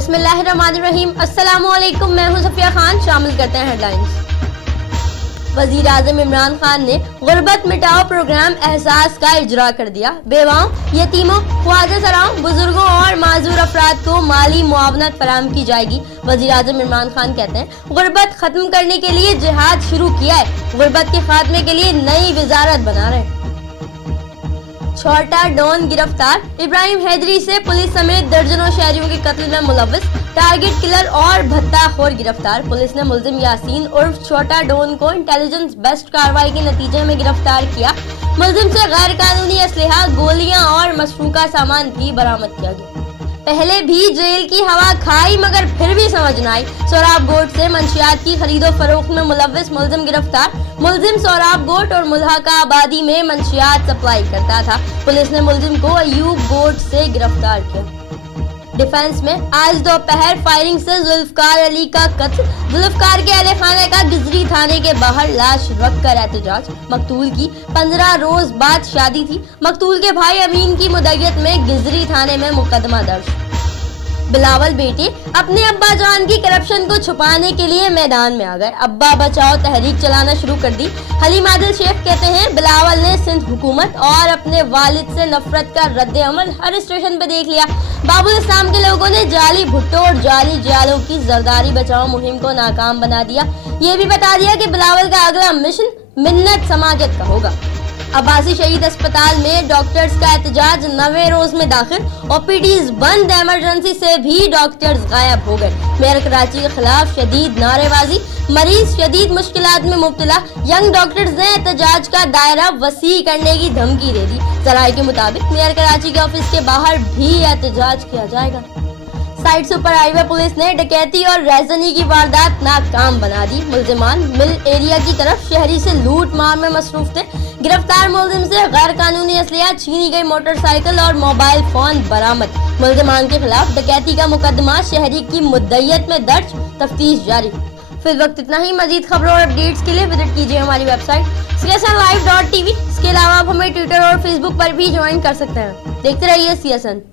बिस्मिल्लाहिर्रहमानिर्रहीम। अस्सलामुअलैकुम, मैं हूं सफिया खान। शामिल करते हैं हेडलाइंस। वजीर आज़म इमरान खान ने गुर्बत मिटाओ प्रोग्राम एहसास का इजरा कर दिया। बेवाओं, यतीमों, ख्वाजा सराओं, बुजुर्गों और माजूर अफराद को माली मुआवनत फराहम की जाएगी। वजीर आज़म इमरान खान कहते हैं गुर्बत खत्म करने के लिए जिहाद शुरू किया है, गुर्बत के खात्मे के लिए नई वजारत बना रहे हैं। छोटा डॉन गिरफ्तार। इब्राहिम हैदरी से पुलिस समेत दर्जनों शहरियों के कत्ल में मुलव्वस टारगेट किलर और भत्ताखोर गिरफ्तार। पुलिस ने मुल्जिम यासीन उर्फ छोटा डॉन को इंटेलिजेंस बेस्ड कार्रवाई के नतीजे में गिरफ्तार किया। मुल्जिम से गैर कानूनी असलहा, गोलियां और मशरूका सामान भी बरामद किया गया। पहले भी जेल की हवा खाई मगर फिर भी समझ न आई। सोराब गोट से मंशियात की खरीदो फरोख्त में मुलव्वस मुल्जिम गिरफ्तार। मुल्जिम सोराब गोट और मुल्हाका आबादी में मंशियात सप्लाई करता था। पुलिस ने मुल्जिम को अयूब गोट से गिरफ्तार किया। डिफेंस में आज दोपहर फायरिंग से जुल्फकार अली का कत्ल। जुल्फकार के अहले खाने का गिजरी थाने के बाहर लाश रखकर एहतजाज। मकतूल की 15 रोज बाद शादी थी। मकतूल के भाई अमीन की मुद्दत में गिजरी थाने में मुकदमा दर्ज। बिलावल बेटे अपने अब्बा जान की करप्शन को छुपाने के लिए मैदान में आ गए। अब्बा बचाओ तहरीक चलाना शुरू कर दी। हलीम आदिल शेख कहते हैं बिलावल ने सिंध हुकूमत और अपने वालिद से नफरत का रद्द अमल हर स्टेशन पे देख लिया। बाबुल इस्लाम के लोगों ने जाली भुट्टो और जाली जालों की जरदारी बचाओ मुहिम को नाकाम बना दिया। ये भी बता दिया कि बिलावल का अगला मिशन मिन्नत समाजत का होगा। अब्बासी शहीद अस्पताल में डॉक्टर्स का एहतजाज 9वें रोज में दाखिल। ओपीडीज बंद, इमरजेंसी से भी डॉक्टर्स गायब हो गए। मेयर कराची के खिलाफ शदीद नारेबाजी, मरीज शदीद मुश्किलात में मुब्तला। यंग डॉक्टर्स ने एहतजाज का दायरा वसी करने की धमकी दे दी। जराये के मुताबिक मेयर कराची के ऑफिस के बाहर भी एहतजाज किया जाएगा। साइड सुपर हाईवे पुलिस ने डकैती और रैजनी की वारदात नाकाम बना दी। मुल्जिमान मिल एरिया की तरफ शहरी से लूट मार में मसरूफ थे। गिरफ्तार मुल्जिम से गैर कानूनी असलहा, छीनी गई मोटरसाइकिल और मोबाइल फोन बरामद। मुल्जिमान के खिलाफ डकैती का मुकदमा शहरी की मुद्दत में दर्ज, तफ्तीश जारी। फिर वक्त इतना ही। मजीद खबरों और अपडेट्स के लिए विजिट कीजिए हमारी वेबसाइट CSNlive.tv। इसके अलावा आप हमें ट्विटर और फेसबुक पर भी ज्वाइन कर सकते हैं। देखते रहिए CSN।